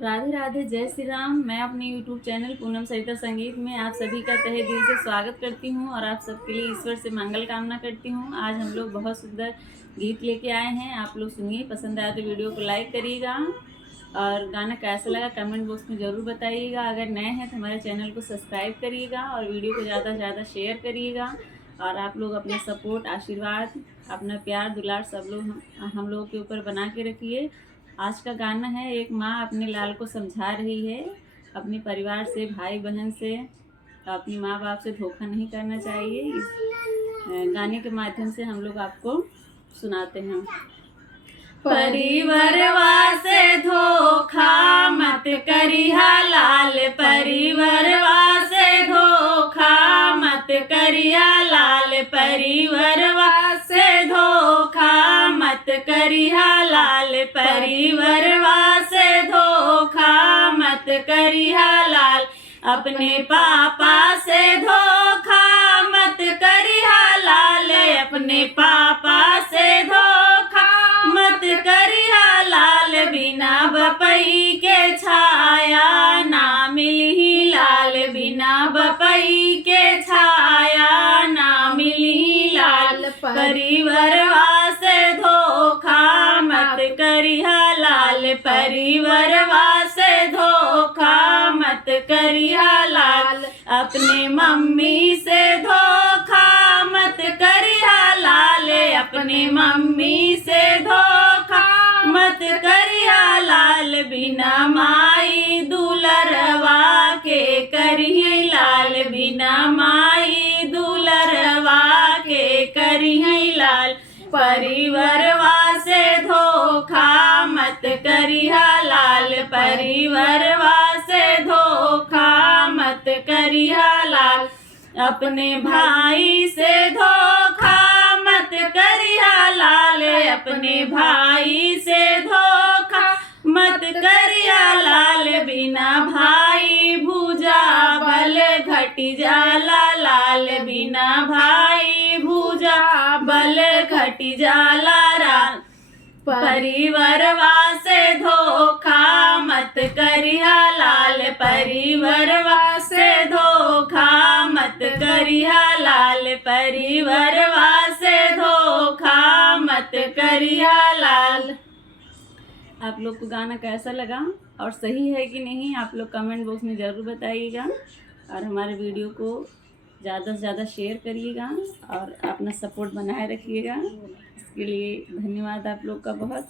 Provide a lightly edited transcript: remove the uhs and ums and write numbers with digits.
राधे राधे, जय श्री राम। मैं अपने YouTube चैनल पूनम सरिता संगीत में आप सभी का तहे दिल से स्वागत करती हूँ और आप सबके लिए ईश्वर से मंगल कामना करती हूँ। आज हम लोग बहुत सुंदर गीत लेके आए हैं, आप लोग सुनिए। पसंद आया तो वीडियो को लाइक करिएगा और गाना कैसा लगा कमेंट बॉक्स में ज़रूर बताइएगा। अगर नए हैं तो हमारे चैनल को सब्सक्राइब करिएगा और वीडियो को ज़्यादा से ज़्यादा शेयर करिएगा। और आप लोग अपना सपोर्ट, आशीर्वाद, अपना प्यार दुलार सब लोग हम लोगों के ऊपर बना के रखिए। आज का गाना है, एक माँ अपने लाल को समझा रही है, अपने परिवार से, भाई बहन से, अपने माँ बाप से धोखा नहीं करना चाहिए। इस गाने के माध्यम से हम लोग आपको सुनाते हैं। परिवारवा से धोखा मत करिहा लाल, परिवारवा से धोखा मत करिहा लाल, परिवारवा से धोखा मत करिहा लाल, परिवारवा से धोखा मत करिहा लाल, अपने पापा से धोखा मत करिहा लाल, अपने पापा से धोखा मत करिहा लाल, बिना बपई के छाया ना मिलही लाल, बिना बपई के छाया ना मिलही लाल, परिवारवा से धोखा मत करिहा लाल, परिवारवा से धोखा मत करिहा लाल, अपने मम्मी से धोखा मत करिहा लाल, अपने मम्मी से धोखा मत करिहा लाल, बिना माई दुलरवा के करिहे लाल, बिना माई दुलरवा के करिहे लाल, परिवारवा से धोखा मत करिहा लाल, परिवारवा से धोखा मत करिहा लाल, अपने भाई से धोखा मत करिहा लाल, अपने भाई से धोखा मत करिहा लाल, बिना भाई भूजा बल घटी जाला लाल, बिना भाई भूजा बल घटी जाला लाल, परिवारवा से धोखा मत करिहा लाल, परिवारवा से धोखा मत करिहा लाल, परिवारवा से धोखा मत करिहा लाल। आप लोग को गाना कैसा लगा और सही है कि नहीं, आप लोग कमेंट बॉक्स में ज़रूर बताइएगा और हमारे वीडियो को ज़्यादा से ज़्यादा शेयर करिएगा और अपना सपोर्ट बनाए रखिएगा। इसके लिए धन्यवाद आप लोग का बहुत।